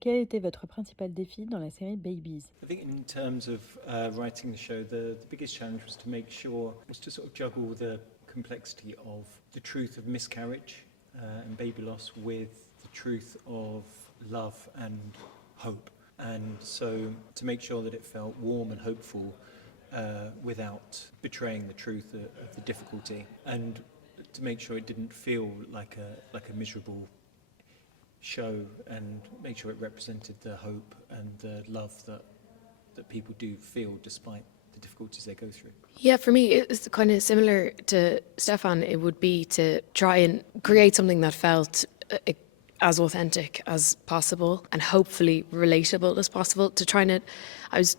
Quel était votre principal défi dans la série Babies? I think in terms of writing the show, the biggest challenge was to sort of juggle the complexity of the truth of miscarriage and baby loss with the truth of love and hope. And so to make sure that it felt warm and hopeful without betraying the truth of the difficulty, and to make sure it didn't feel like a miserable show, and make sure it represented the hope and the love that people do feel despite the difficulties they go through. Yeah, for me, it's kind of similar to Stefan. It would be to try and create something that felt as authentic as possible and hopefully relatable as possible. I was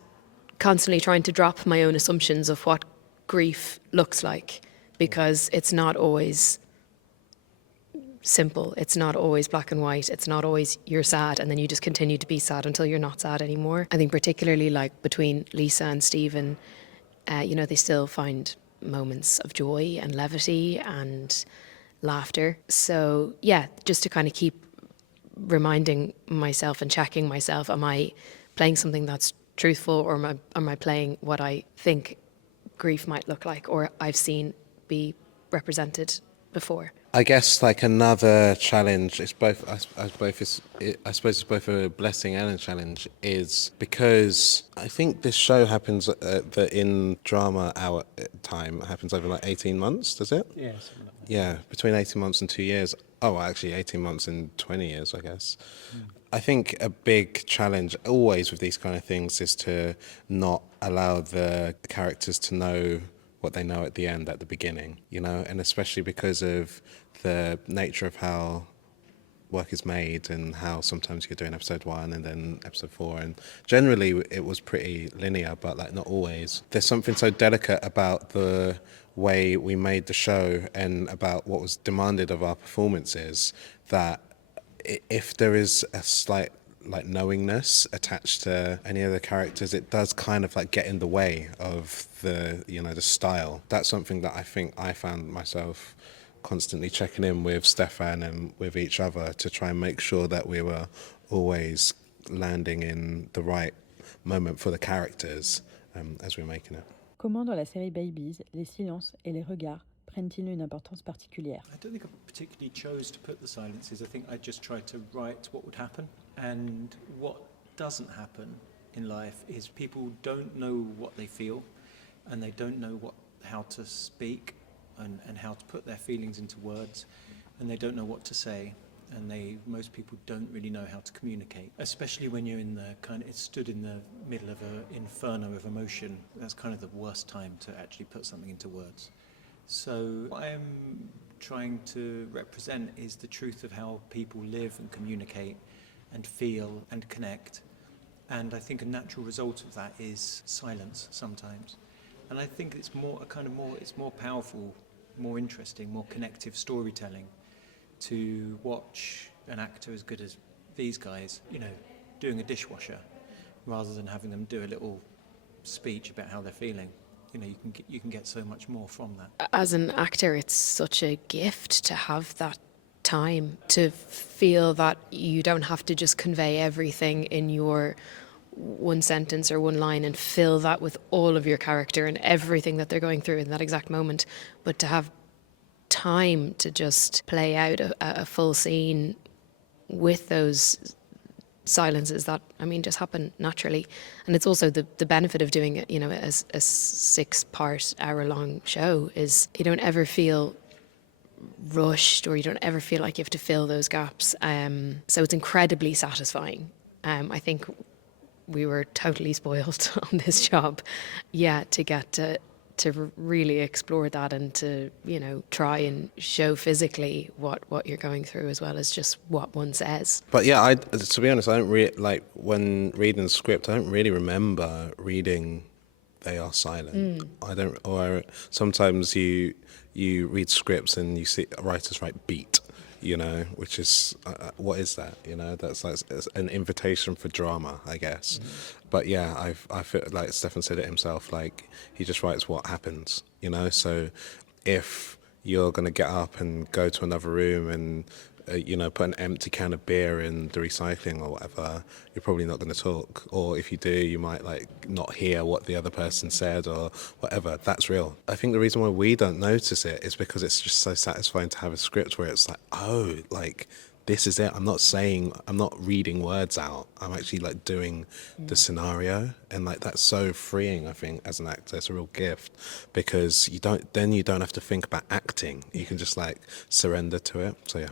constantly trying to drop my own assumptions of what grief looks like, because it's not always simple. It's not always black and white. It's not always you're sad and then you just continue to be sad until you're not sad anymore. I think particularly like between Lisa and Stephen, they still find moments of joy and levity and laughter. So yeah, just to kind of keep reminding myself and checking myself, am I playing something that's truthful, or am I playing what I think grief might look like or I've seen be represented before? I guess like another challenge, it's both. I suppose it's both a blessing and a challenge, is because I think this show happens in drama our time happens over like 18 months. Does it? Yeah, something like that. Yeah, between 18 months and 2 years. Oh, well, actually 18 months and 20 years, I guess. I think a big challenge always with these kind of things is to not allow the characters to know what they know at the end, at the beginning, and especially because of the nature of how work is made and how sometimes you're doing episode 1 and then episode 4, and generally it was pretty linear, but like not always. There's something so delicate about the way we made the show and about what was demanded of our performances that if there is a slight like knowingness attached to any of the characters, it does kind of like get in the way of the the style. That's something that I think I found myself constantly checking in with Stefan and with each other to try and make sure that we were always landing in the right moment for the characters as we're making it. Comment dans la série Babies, les silences et les regards prennent-ils une importance particulière? I don't think I particularly chose to put the silences. I think I just tried to write what would happen. And what doesn't happen in life is people don't know what they feel, and they don't know how to speak and how to put their feelings into words, and they don't know what to say, and most people don't really know how to communicate, especially when you're it's stood in the middle of an inferno of emotion. That's kind of the worst time to actually put something into words. So what I'm trying to represent is the truth of how people live and communicate and feel and connect. And I think a natural result of that is silence sometimes. And I think it's more powerful, more interesting, more connective storytelling to watch an actor as good as these guys, doing a dishwasher, rather than having them do a little speech about how they're feeling. You can get so much more from that. As an actor, it's such a gift to have that time to feel that you don't have to just convey everything in your one sentence or one line and fill that with all of your character and everything that they're going through in that exact moment, but to have time to just play out a full scene with those silences that just happen naturally. And it's also the benefit of doing it as a 6-part hour-long show is you don't ever feel rushed, or you don't ever feel like you have to fill those gaps. So it's incredibly satisfying. I think we were totally spoiled on this job, to get to really explore that and to try and show physically what you're going through as well as just what one says. But yeah, to be honest, I don't really like when reading the script. I don't really remember reading they are silent. I don't, or sometimes you read scripts and you see writers write beat, which is, what is that? That's like it's an invitation for drama, I guess. But yeah, I feel like Stefan said it himself, like he just writes what happens, so if you're going to get up and go to another room and put an empty can of beer in the recycling or whatever, you're probably not going to talk. Or if you do, you might like not hear what the other person said or whatever. That's real. I think the reason why we don't notice it is because it's just so satisfying to have a script where it's like, oh, like this is it. I'm not reading words out. I'm actually like doing the scenario, and like that's so freeing. I think as an actor, it's a real gift because you don't have to think about acting. You can just like surrender to it. So yeah.